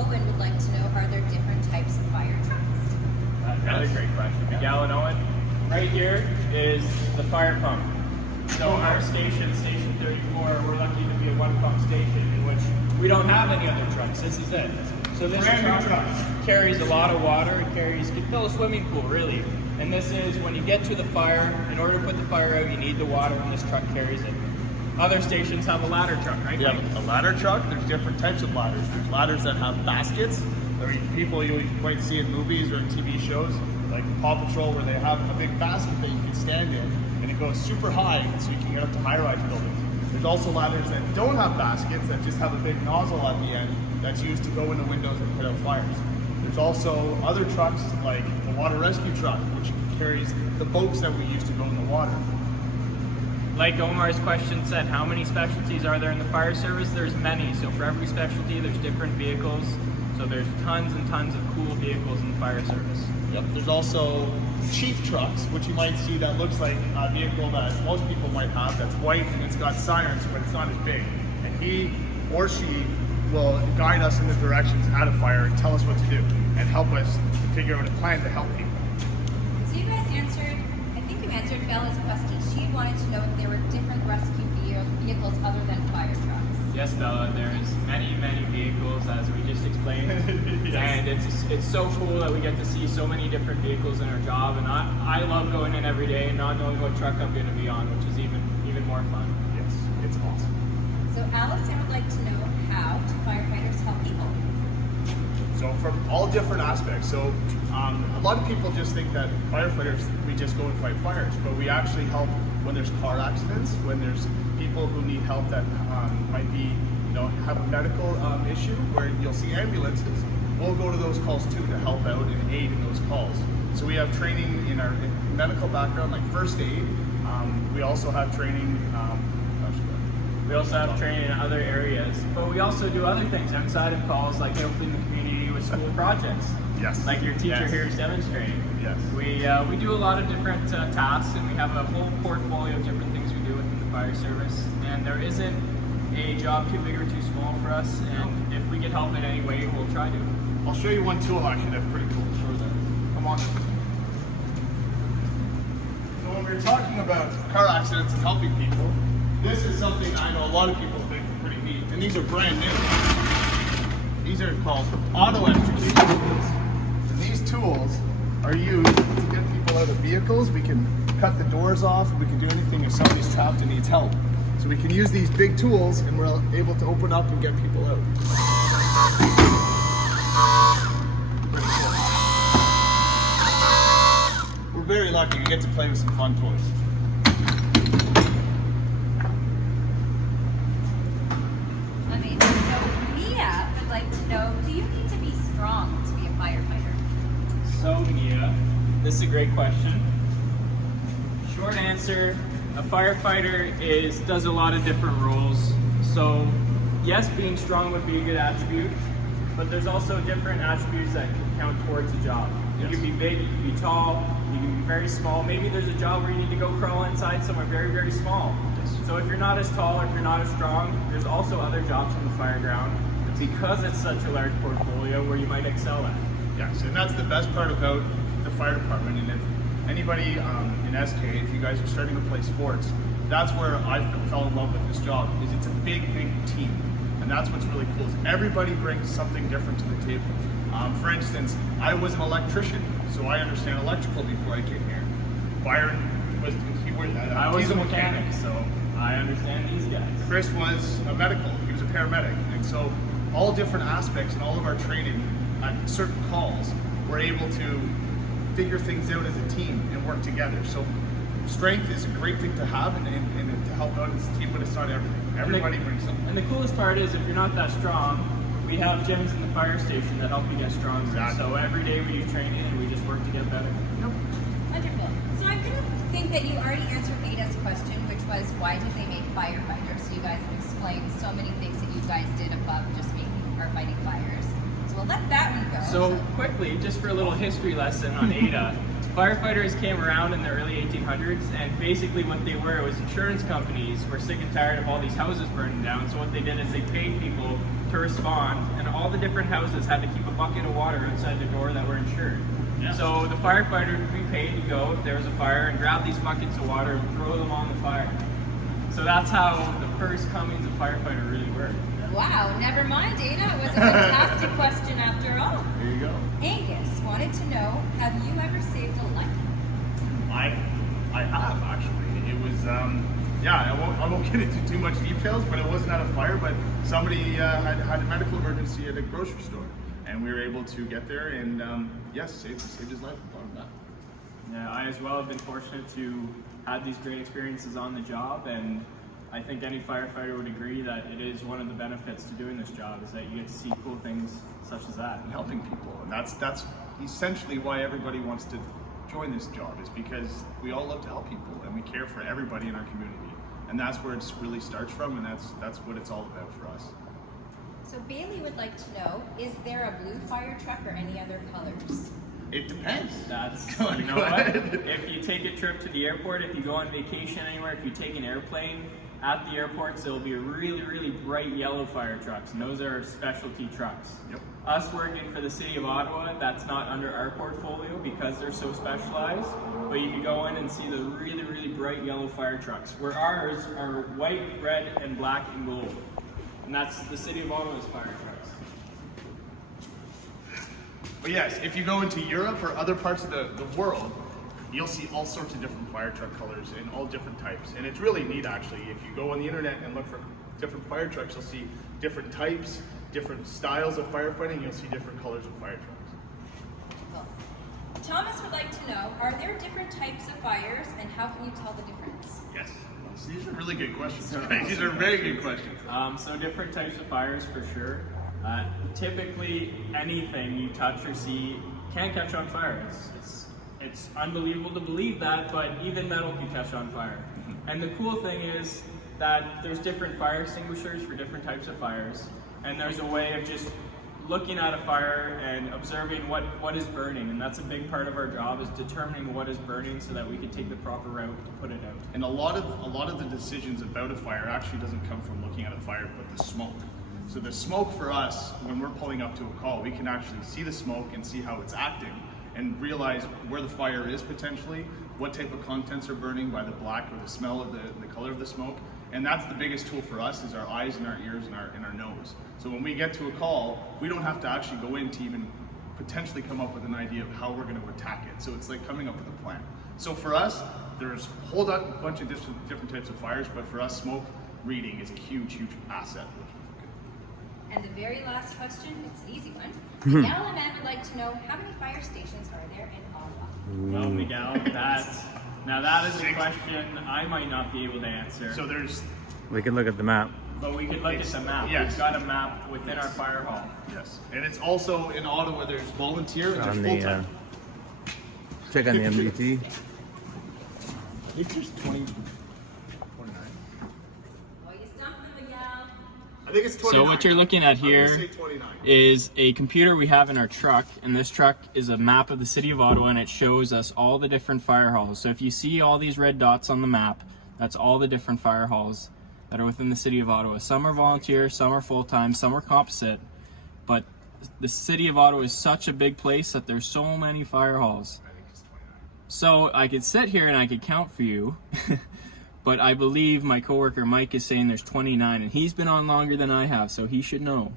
Owen would like to know, are there different types of fire trucks? Another great question. Miguel and Owen, right here is the fire pump. So our station, Station 34, we're lucky to be a one pump station in which we don't have any other trucks. This is it. So this truck carries a lot of water. It can fill a swimming pool, really. And this is when you get to the fire, in order to put the fire out, you need the water, and this truck carries it. Other stations have a ladder truck, right? Yeah, a ladder truck, there's different types of ladders. There's ladders that have baskets. There are people you might see in movies or in TV shows, like Paw Patrol, where they have a big basket that you can stand in, and it goes super high, so you can get up to high-rise buildings. There's also ladders that don't have baskets, that just have a big nozzle at the end that's used to go in the windows and put out fires. There's also other trucks, like the water rescue truck, which carries the boats that we use to go in the water. Like Omar's question said, how many specialties are there in the fire service? There's many. So for every specialty, there's different vehicles. So there's tons and tons of cool vehicles in the fire service. Yep. There's also chief trucks, which you might see that looks like a vehicle that most people might have, that's white and it's got sirens, but it's not as big. And he or she will guide us in the directions at a fire and tell us what to do and help us figure out a plan to help people. So you guys answered, I think you answered Bella's question. She wanted to know if there were different rescue vehicles other than fire trucks. Yes, Bella, there's many, many vehicles, as we just explained. Yes. And it's so cool that we get to see so many different vehicles in our job. And I love going in every day and not knowing what truck I'm going to be on, which is even more fun. Yes, it's awesome. So Allison would like to know, how do firefighters help people? So from all different aspects. So a lot of people just think that firefighters, we just go and fight fires, but we actually help when there's car accidents, when there's people who need help that might be, have a medical issue where you'll see ambulances. We'll go to those calls too to help out and aid in those calls. So we have training in our medical background, like first aid. We also have training. We also have training in other areas, but we also do other things outside of calls, like helping the community with school projects. Yes. Like your teacher here is demonstrating. Yes. We do a lot of different tasks, and we have a whole portfolio of different things we do within the fire service. And there isn't a job too big or too small for us. And if we can help in any way, we'll try to. I'll show you one tool actually that's pretty cool. Show that. Come on. So when we're talking about car accidents and helping people, this is something I know a lot of people think are pretty neat, and these are brand new. These are called auto extrication tools. And these tools are used to get people out of vehicles. We can cut the doors off, we can do anything if somebody's trapped and needs help. So we can use these big tools and we're able to open up and get people out. Pretty cool. We're very lucky we get to play with some fun toys. Amazing. So Mia would like to know, do you need to be strong to be a firefighter? So Mia, this is a great question. Short answer, a firefighter does a lot of different roles. So yes, being strong would be a good attribute, but there's also different attributes that can count towards a job. You Yes. can be big, you can be tall, you can be very small. Maybe there's a job where you need to go crawl inside somewhere very, very small. Yes. So if you're not as tall, if you're not as strong, there's also other jobs from the fire ground because it's such a large portfolio where you might excel at. Yes, and that's the best part about the fire department. And if anybody in SK, if you guys are starting to play sports, that's where I fell in love with this job, is it's a big, big team. And that's what's really cool, is everybody brings something different to the table. For instance, I was an electrician, so I understand electrical before I came here. Byron was, I was he's a mechanic, so I understand these guys. Chris was a medical, he was a paramedic. And so all different aspects and all of our training at certain calls, we're able to figure things out as a team and work together. So strength is a great thing to have and to help out as a team, but it's not everything. Everybody brings something. And the coolest part is if you're not that strong, we have gyms in the fire station that help you get stronger. Exactly. So every day we do training and we just work to get better. Wonderful. So I'm going to think that you already answered Ada's question, which was, why did they make firefighters? So you guys have explained so many things that you guys did above just making or fighting fires. So we'll let that one go. So quickly, just for a little history lesson on Ada, firefighters came around in the early 1800s, and basically what they were was insurance companies were sick and tired of all these houses burning down. So what they did is they paid people to respond, and all the different houses had to keep a bucket of water outside the door that were insured. Yeah. So the firefighters would be paid to go if there was a fire and grab these buckets of water and throw them on the fire. So that's how the first comings of firefighter really worked. Wow, never mind, Ada. It was a fantastic question after all. There you go. Angus wanted to know, have you ever saved a life? I have actually. It was I won't get into too much details, but it wasn't at a fire, but somebody had a medical emergency at a grocery store, and we were able to get there and yes, saved his life upon that. Yeah, I as well have been fortunate to have these great experiences on the job, and I think any firefighter would agree that it is one of the benefits to doing this job is that you get to see cool things such as that. And helping people, and that's essentially why everybody wants to join this job, is because we all love to help people and we care for everybody in our community, and that's where it really starts from, and that's what it's all about for us. So Bailey would like to know, is there a blue fire truck or any other colors? It depends. That's, Go you know ahead. what? If you take a trip to the airport, if you go on vacation anywhere, if you take an airplane, at the airports there will be really, really bright yellow fire trucks, and those are specialty trucks. Yep. Us working for the City of Ottawa, that's not under our portfolio because they're so specialized, but you can go in and see the really, really bright yellow fire trucks, where ours are white, red, and black and gold. And that's the City of Ottawa's fire trucks. But yes, if you go into Europe or other parts of the world, you'll see all sorts of different fire truck colors in all different types. And it's really neat actually. If you go on the internet and look for different fire trucks, you'll see different types, different styles of firefighting, you'll see different colors of fire trucks. Cool. Thomas would like to know, are there different types of fires and how can you tell the difference? Yes. These are really good questions. These are very good questions. So different types of fires for sure. Typically anything you touch or see can catch on fire. It's unbelievable to believe that, but even metal can catch on fire. And the cool thing is that there's different fire extinguishers for different types of fires, and there's a way of just looking at a fire and observing what is burning, and that's a big part of our job, is determining what is burning so that we can take the proper route to put it out. And a lot of the decisions about a fire actually doesn't come from looking at a fire, but the smoke. So the smoke for us, when we're pulling up to a call, we can actually see the smoke and see how it's acting and realize where the fire is potentially, what type of contents are burning by the black or the smell of the color of the smoke. And that's the biggest tool for us, is our eyes and our ears and our nose. So when we get to a call, we don't have to actually go in to even potentially come up with an idea of how we're going to attack it. So it's like coming up with a plan. So for us, there's a whole bunch of different types of fires, but for us, smoke reading is a huge, huge asset. And the very last question, it's an easy one. Miguel and Matt would like to know, how many fire stations are there in Ottawa? Well, Miguel, that is a question I might not be able to answer. So there's... We can look at the map. But we can look at the map. Yes. We've got a map within our fire hall. Yes. And it's also in Ottawa, there's volunteer and On there's the full-time. check on the MDT. I think there's 29. Oh, you stumped them, Miguel. I think it's 29. So what you're looking at I'm here gonna say 29. is a computer we have in our truck, and this truck is a map of the City of Ottawa, and it shows us all the different fire halls. So if you see all these red dots on the map, that's all the different fire halls that are within the City of Ottawa. Some are volunteer, some are full-time, some are composite, but the City of Ottawa is such a big place that there's so many fire halls. I think it's 29. So I could sit here and I could count for you, but I believe my coworker Mike is saying there's 29, and he's been on longer than I have, so he should know.